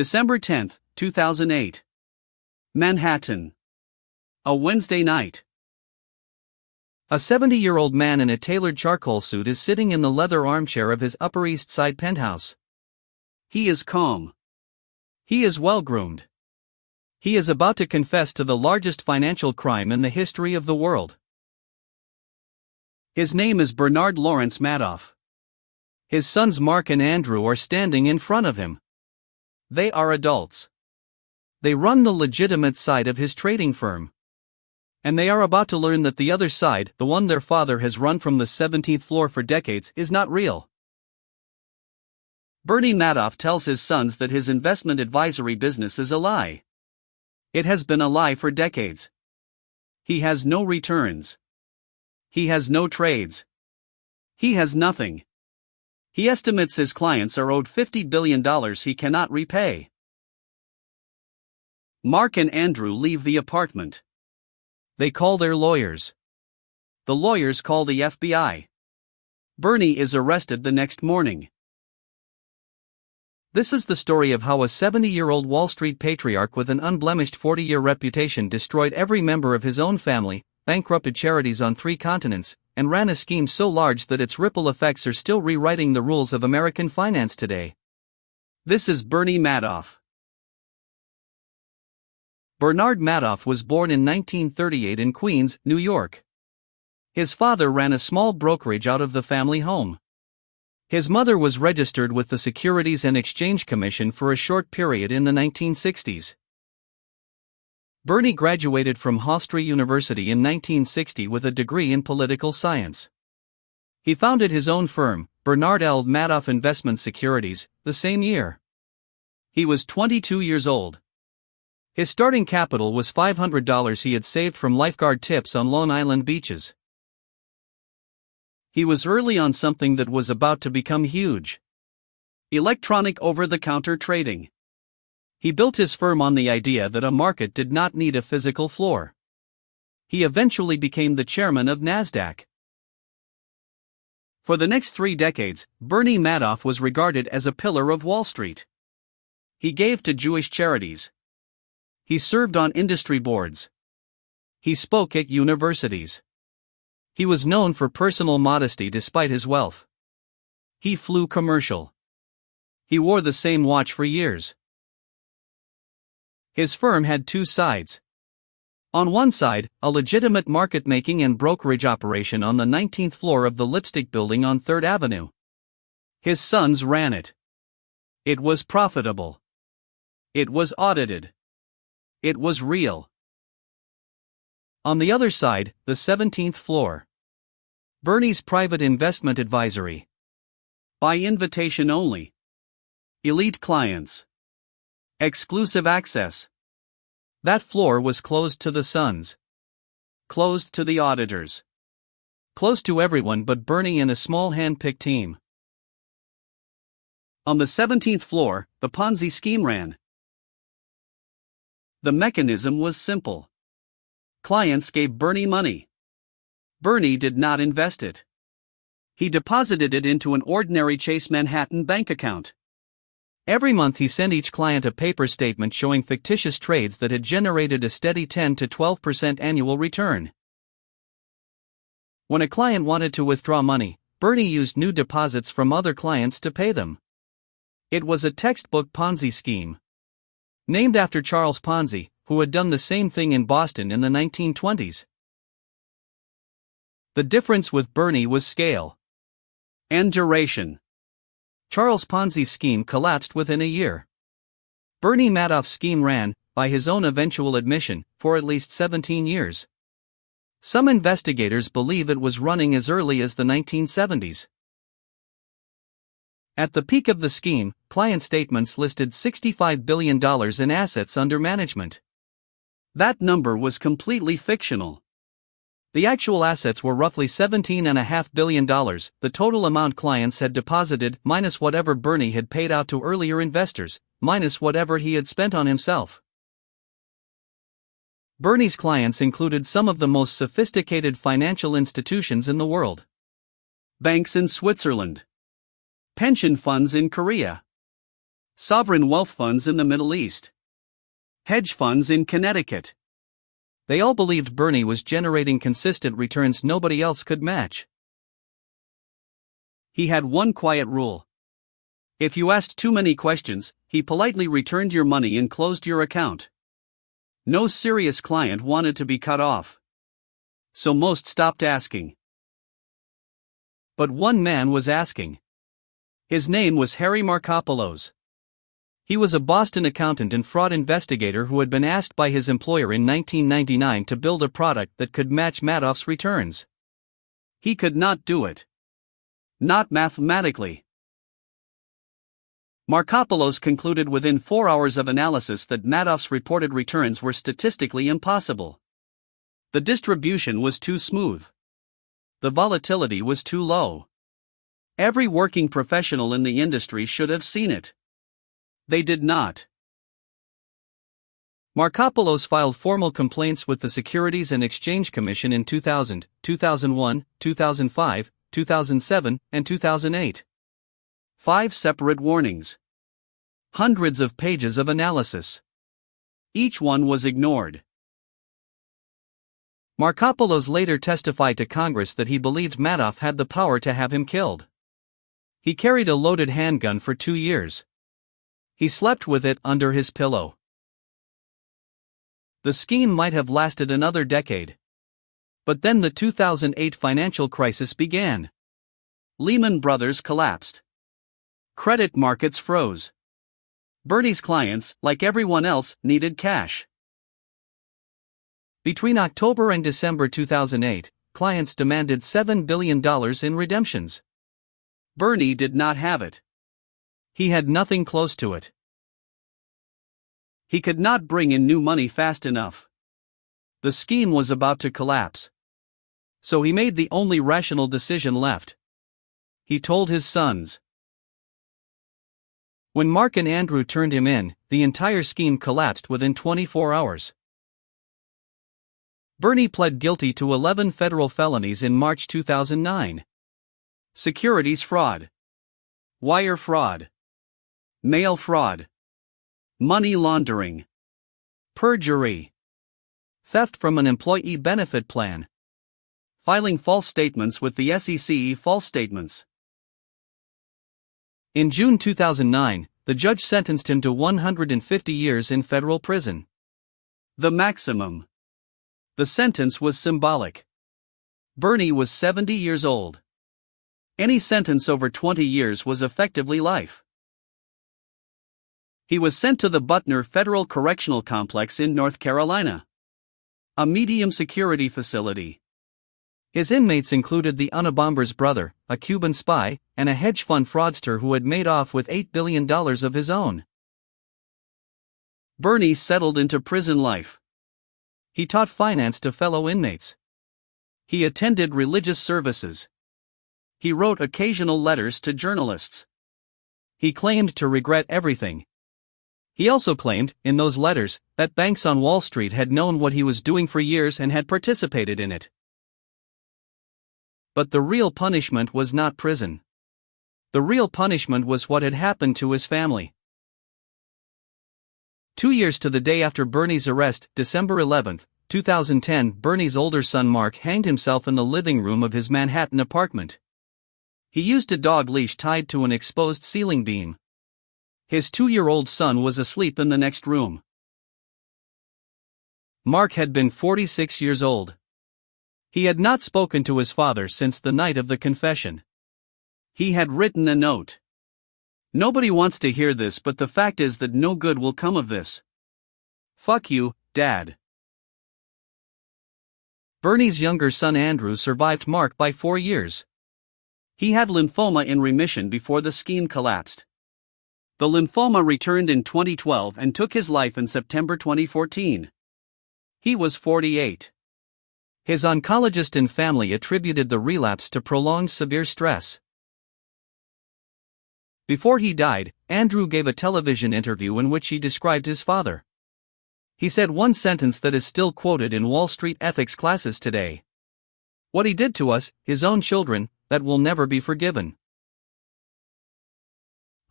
December 10, 2008. Manhattan. A Wednesday night. A 70-year-old man in a tailored charcoal suit is sitting in the leather armchair of his Upper East Side penthouse. He is calm. He is well-groomed. He is about to confess to the largest financial crime in the history of the world. His name is Bernard Lawrence Madoff. His sons Mark and Andrew are standing in front of him. They are adults. They run the legitimate side of his trading firm. And they are about to learn that the other side, the one their father has run from the 17th floor for decades, is not real. Bernie Madoff tells his sons that his investment advisory business is a lie. It has been a lie for decades. He has no returns. He has no trades. He has nothing. He estimates his clients are owed $50 billion he cannot repay. Mark and Andrew leave the apartment. They call their lawyers. The lawyers call the FBI. Bernie is arrested the next morning. This is the story of how a 70-year-old Wall Street patriarch with an unblemished 40-year reputation destroyed every member of his own family, bankrupted charities on 3 continents, and ran a scheme so large that its ripple effects are still rewriting the rules of American finance today. This is Bernie Madoff. Bernard Madoff was born in 1938 in Queens, New York. His father ran a small brokerage out of the family home. His mother was registered with the Securities and Exchange Commission for a short period in the 1960s. Bernie graduated from Hofstra University in 1960 with a degree in political science. He founded his own firm, Bernard L. Madoff Investment Securities, the same year. He was 22 years old. His starting capital was $500 he had saved from lifeguard tips on Long Island beaches. He was early on something that was about to become huge: electronic over-the-counter trading. He built his firm on the idea that a market did not need a physical floor. He eventually became the chairman of NASDAQ. For the next 3 decades, Bernie Madoff was regarded as a pillar of Wall Street. He gave to Jewish charities. He served on industry boards. He spoke at universities. He was known for personal modesty despite his wealth. He flew commercial. He wore the same watch for years. His firm had 2 sides. On one side, a legitimate market-making and brokerage operation on the 19th floor of the Lipstick Building on 3rd Avenue. His sons ran it. It was profitable. It was audited. It was real. On the other side, the 17th floor. Bernie's private investment advisory. By invitation only. Elite clients. Exclusive access. That floor was closed to the sons. Closed to the auditors. Closed to everyone but Bernie and a small hand-picked team. On the 17th floor, the Ponzi scheme ran. The mechanism was simple. Clients gave Bernie money. Bernie did not invest it. He deposited it into an ordinary Chase Manhattan bank account. Every month he sent each client a paper statement showing fictitious trades that had generated a steady 10 to 12% annual return. When a client wanted to withdraw money, Bernie used new deposits from other clients to pay them. It was a textbook Ponzi scheme. Named after Charles Ponzi, who had done the same thing in Boston in the 1920s. The difference with Bernie was scale and duration. Charles Ponzi's scheme collapsed within a year. Bernie Madoff's scheme ran, by his own eventual admission, for at least 17 years. Some investigators believe it was running as early as the 1970s. At the peak of the scheme, client statements listed $65 billion in assets under management. That number was completely fictional. The actual assets were roughly $17.5 billion, the total amount clients had deposited minus whatever Bernie had paid out to earlier investors, minus whatever he had spent on himself. Bernie's clients included some of the most sophisticated financial institutions in the world. Banks in Switzerland. Pension funds in Korea. sovereign wealth funds in the Middle East, hedge funds in Connecticut. They all believed Bernie was generating consistent returns nobody else could match. He had one quiet rule. If you asked too many questions, he politely returned your money and closed your account. No serious client wanted to be cut off, so most stopped asking. But one man was asking. His name was Harry Markopolos. He was a Boston accountant and fraud investigator who had been asked by his employer in 1999 to build a product that could match Madoff's returns. He could not do it. Not mathematically. Markopolos concluded within 4 hours of analysis that Madoff's reported returns were statistically impossible. The distribution was too smooth. The volatility was too low. Every working professional in the industry should have seen it. They did not. Markopolos filed formal complaints with the Securities and Exchange Commission in 2000, 2001, 2005, 2007, and 2008. 5 separate warnings. Hundreds of pages of analysis. Each one was ignored. Markopolos later testified to Congress that he believed Madoff had the power to have him killed. He carried a loaded handgun for 2 years. He slept with it under his pillow. The scheme might have lasted another decade. But then the 2008 financial crisis began. Lehman Brothers collapsed. Credit markets froze. Bernie's clients, like everyone else, needed cash. Between October and December 2008, clients demanded $7 billion in redemptions. Bernie did not have it. He had nothing close to it. He could not bring in new money fast enough. The scheme was about to collapse. So he made the only rational decision left. He told his sons. When Mark and Andrew turned him in, the entire scheme collapsed within 24 hours. Bernie pled guilty to 11 federal felonies in March 2009. Securities fraud, wire fraud, mail fraud, money laundering, perjury, theft from an employee benefit plan, filing false statements with the SEC. False statements. In June 2009, the judge sentenced him to 150 years in federal prison. The maximum. The sentence was symbolic. Bernie was 70 years old. Any sentence over 20 years was effectively life. He was sent to the Butner Federal Correctional Complex in North Carolina, a medium security facility. His inmates included the Unabomber's brother, a Cuban spy, and a hedge fund fraudster who had made off with $8 billion of his own. Bernie settled into prison life. He taught finance to fellow inmates. He attended religious services. He wrote occasional letters to journalists. He claimed to regret everything. He also claimed, in those letters, that banks on Wall Street had known what he was doing for years and had participated in it. But the real punishment was not prison. The real punishment was what had happened to his family. 2 years to the day after Bernie's arrest, December 11, 2010, Bernie's older son Mark hanged himself in the living room of his Manhattan apartment. He used a dog leash tied to an exposed ceiling beam. His 2-year-old son was asleep in the next room. Mark had been 46 years old. He had not spoken to his father since the night of the confession. He had written a note. Nobody wants to hear this, but the fact is that no good will come of this. Fuck you, Dad. Bernie's younger son Andrew survived Mark by 4 years. He had lymphoma in remission before the scheme collapsed. The lymphoma returned in 2012 and took his life in September 2014. He was 48. His oncologist and family attributed the relapse to prolonged severe stress. Before he died, Andrew gave a television interview in which he described his father. He said one sentence that is still quoted in Wall Street ethics classes today. "What he did to us, his own children, that will never be forgiven."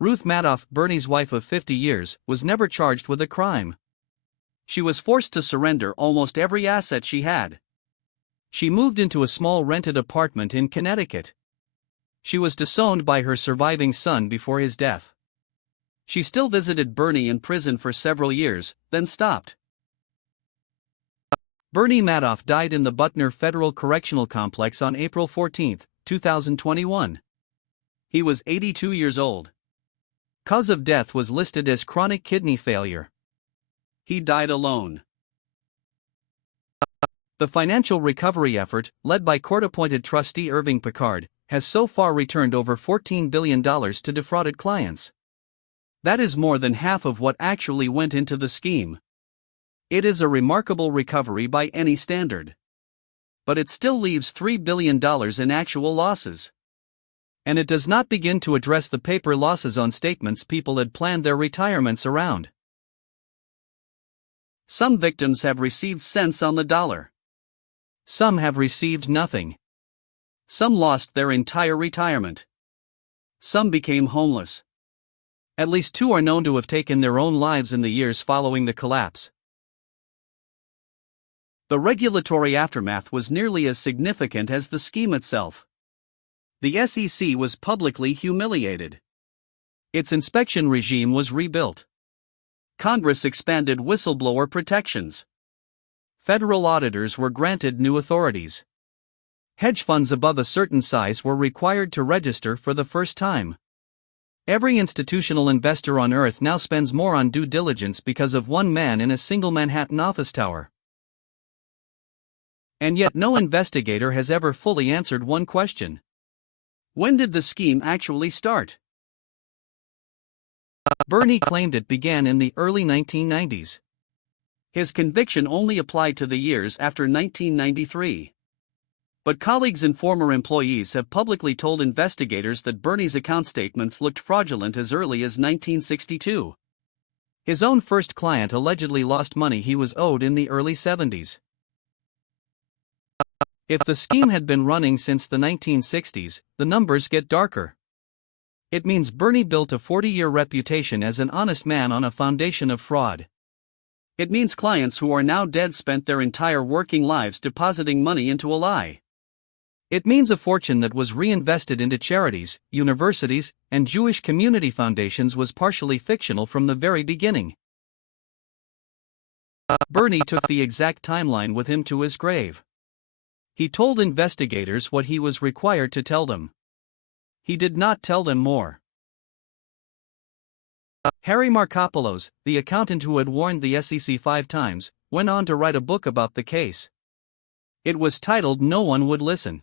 Ruth Madoff, Bernie's wife of 50 years, was never charged with a crime. She was forced to surrender almost every asset she had. She moved into a small rented apartment in Connecticut. She was disowned by her surviving son before his death. She still visited Bernie in prison for several years, then stopped. Bernie Madoff died in the Butner Federal Correctional Complex on April 14, 2021. He was 82 years old. Cause of death was listed as chronic kidney failure. He died alone. The financial recovery effort, led by court-appointed trustee Irving Picard, has so far returned over $14 billion to defrauded clients. That is more than half of what actually went into the scheme. It is a remarkable recovery by any standard. But it still leaves $3 billion in actual losses. And it does not begin to address the paper losses on statements people had planned their retirements around. Some victims have received cents on the dollar. Some have received nothing. Some lost their entire retirement. Some became homeless. At least 2 are known to have taken their own lives in the years following the collapse. The regulatory aftermath was nearly as significant as the scheme itself. The SEC was publicly humiliated. Its inspection regime was rebuilt. Congress expanded whistleblower protections. Federal auditors were granted new authorities. Hedge funds above a certain size were required to register for the first time. Every institutional investor on Earth now spends more on due diligence because of one man in a single Manhattan office tower. And yet no investigator has ever fully answered one question. When did the scheme actually start? Bernie claimed it began in the early 1990s. His conviction only applied to the years after 1993. But colleagues and former employees have publicly told investigators that Bernie's account statements looked fraudulent as early as 1962. His own first client allegedly lost money he was owed in the early 70s. If the scheme had been running since the 1960s, the numbers get darker. It means Bernie built a 40-year reputation as an honest man on a foundation of fraud. It means clients who are now dead spent their entire working lives depositing money into a lie. It means a fortune that was reinvested into charities, universities, and Jewish community foundations was partially fictional from the very beginning. Bernie took the exact timeline with him to his grave. He told investigators what he was required to tell them. He did not tell them more. Harry Markopolos, the accountant who had warned the SEC 5 times, went on to write a book about the case. It was titled No One Would Listen.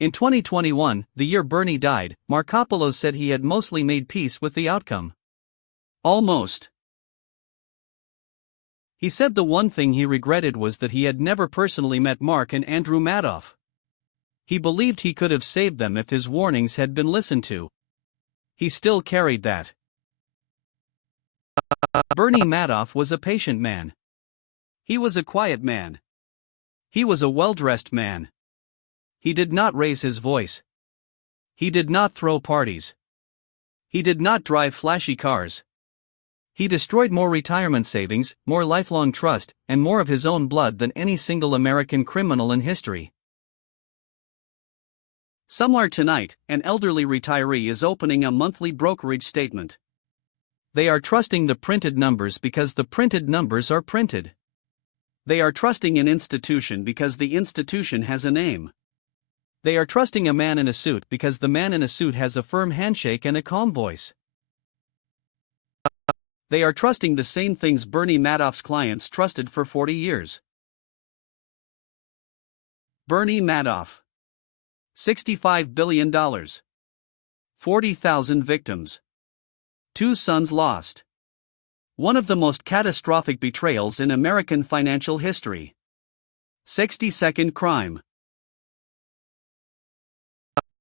In 2021, the year Bernie died, Markopolos said he had mostly made peace with the outcome. Almost. He said the one thing he regretted was that he had never personally met Mark and Andrew Madoff. He believed he could have saved them if his warnings had been listened to. He still carried that. Bernie Madoff was a patient man. He was a quiet man. He was a well-dressed man. He did not raise his voice. He did not throw parties. He did not drive flashy cars. He destroyed more retirement savings, more lifelong trust, and more of his own blood than any single American criminal in history. Somewhere tonight, an elderly retiree is opening a monthly brokerage statement. They are trusting the printed numbers because the printed numbers are printed. They are trusting an institution because the institution has a name. They are trusting a man in a suit because the man in a suit has a firm handshake and a calm voice. They are trusting the same things Bernie Madoff's clients trusted for 40 years. Bernie Madoff. $65 billion. 40,000 victims. 2 sons lost. One of the most catastrophic betrayals in American financial history. 60-second crime.